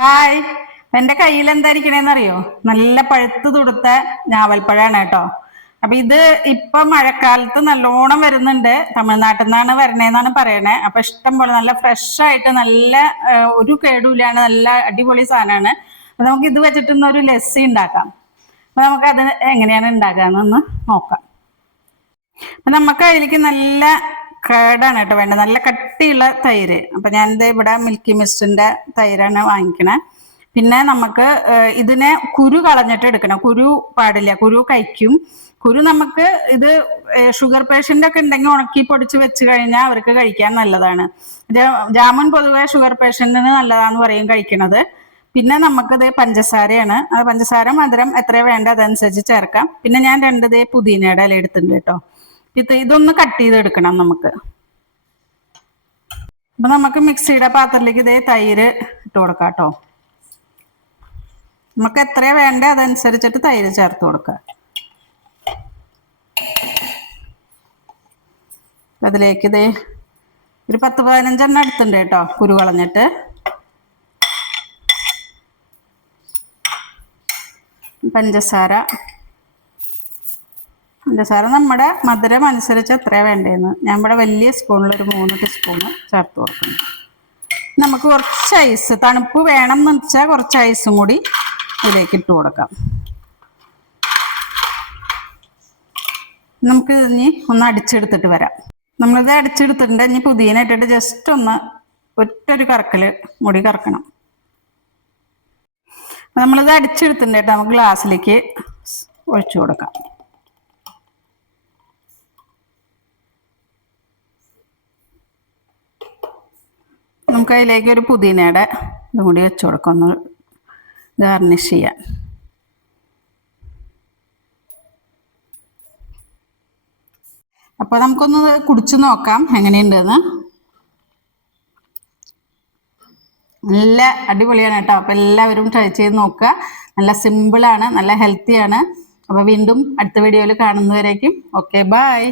Hi. എന്റെ കയ്യിൽ എന്തായിരിക്കണേന്ന് അറിയോ നല്ല പഴുത്ത് തുടുത്ത ഞാവൽപ്പഴമാണ് കേട്ടോ. അപ്പൊ ഇത് ഇപ്പൊ മഴക്കാലത്ത് നല്ലോണം വരുന്നുണ്ട്. തമിഴ്നാട്ടിൽ നിന്നാണ് വരണേന്നാണ് പറയണേ. അപ്പൊ ഇഷ്ടം പോലെ നല്ല ഫ്രഷ് ആയിട്ട് നല്ല ഒരു കേടുമില്ലാണ് നല്ല അടിപൊളി സാധനമാണ് അപ്പൊ നമുക്ക് ഇത് വെച്ചിട്ടൊന്ന് ഒരു ലസ്സി ഉണ്ടാക്കാം. അപ്പൊ നമുക്ക് അത് എങ്ങനെയാണ് ഉണ്ടാക്കാന്നൊന്ന് നോക്കാം. അപ്പൊ നമുക്ക് അതിലേക്ക് നല്ല കേടാണ് കേട്ടോ വേണ്ടത്. നല്ല കട്ടിയുള്ള തൈര്. അപ്പൊ ഞാനിത് ഇവിടെ മിൽക്കി മിസ്റ്റിന്റെ തൈരാണ് വാങ്ങിക്കണേ. പിന്നെ നമുക്ക് ഇതിനെ കുരു കളഞ്ഞിട്ട് എടുക്കണം. കുരു പാടില്ല. കുരു കഴിക്കും. കുരു നമുക്ക് ഇത് ഷുഗർ പേഷ്യന്റ് ഒക്കെ ഉണ്ടെങ്കിൽ ഉണക്കി പൊടിച്ച് വെച്ച് കഴിഞ്ഞാൽ അവർക്ക് കഴിക്കാൻ നല്ലതാണ്. ജാമുൻ പൊതുവെ ഷുഗർ പേഷ്യന്റിന് നല്ലതാന്ന് പറയും കഴിക്കണത്. പിന്നെ നമുക്കത് പഞ്ചസാരയാണ്. അത് പഞ്ചസാര മധുരം എത്ര വേണ്ട അതനുസരിച്ച് ചേർക്കാം. പിന്നെ ഞാൻ രണ്ടത് പുതിനയുടെ ഇല എടുത്തിട്ടുണ്ട് കേട്ടോ. ഇത് ഇതൊന്ന് കട്ട് ചെയ്തെടുക്കണം നമുക്ക്. അപ്പൊ നമുക്ക് മിക്സിയുടെ പാത്രത്തിലേക്ക് ഇതേ തൈര് ഇട്ട് കൊടുക്കാം കേട്ടോ. നമുക്ക് എത്ര വേണ്ട അതനുസരിച്ചിട്ട് തൈര് ചേർത്ത് കൊടുക്കുക അതിലേക്ക് ഇതേ ഒരു പത്ത് പതിനഞ്ചെണ്ണം എടുത്തിട്ടുണ്ട് കേട്ടോ കുരു കളഞ്ഞിട്ട്. പഞ്ചസാര. പഞ്ചസാര നമ്മുടെ മധുരം അനുസരിച്ച് എത്രയാണ് വേണ്ടതെന്ന് ഞാൻ ഇവിടെ വലിയ സ്പൂണിൽ ഒരു മൂന്ന് ടീസ്പൂണ് ചേർത്ത് കൊടുക്കുന്നു. നമുക്ക് കുറച്ച് ഐസ് തണുപ്പ് വേണം എന്ന് വെച്ചാൽ കുറച്ച് ഐസും കൂടി ഇതിലേക്ക് ഇട്ട് കൊടുക്കാം. നമുക്ക് ഇനി ഒന്ന് അടിച്ചെടുത്തിട്ട് വരാം. നമ്മളിത് അടിച്ചെടുത്തിട്ടുണ്ട് ഇനി പുതിയന ഇട്ടിട്ട് ജസ്റ്റ് ഒന്ന് ഒറ്റൊരു കറക്കൽ മുടി കറക്കണം. നമ്മളിത് അടിച്ചെടുത്തിട്ടുണ്ട് കേട്ടോ നമുക്ക് ഗ്ലാസ്സിലേക്ക് ഒഴിച്ചു കൊടുക്കാം. നമുക്ക് അതിലേക്ക് ഒരു പുതിനയുടെ ഇതും കൂടി വെച്ച് കൊടുക്കാം. ഒന്ന് ഗാർണിഷ് ചെയ്യാൻ. അപ്പോൾ നമുക്കൊന്ന് കുടിച്ചു നോക്കാം എങ്ങനെയുണ്ടെന്ന്. നല്ല അടിപൊളിയാണ് കേട്ടോ. അപ്പോൾ എല്ലാവരും ട്രൈ ചെയ്ത് നോക്കുക. നല്ല സിമ്പിളാണ് നല്ല ഹെൽത്തിയാണ് അപ്പോൾ വീണ്ടും അടുത്ത വീഡിയോയിൽ കാണുന്നവരേക്കും. Okay bye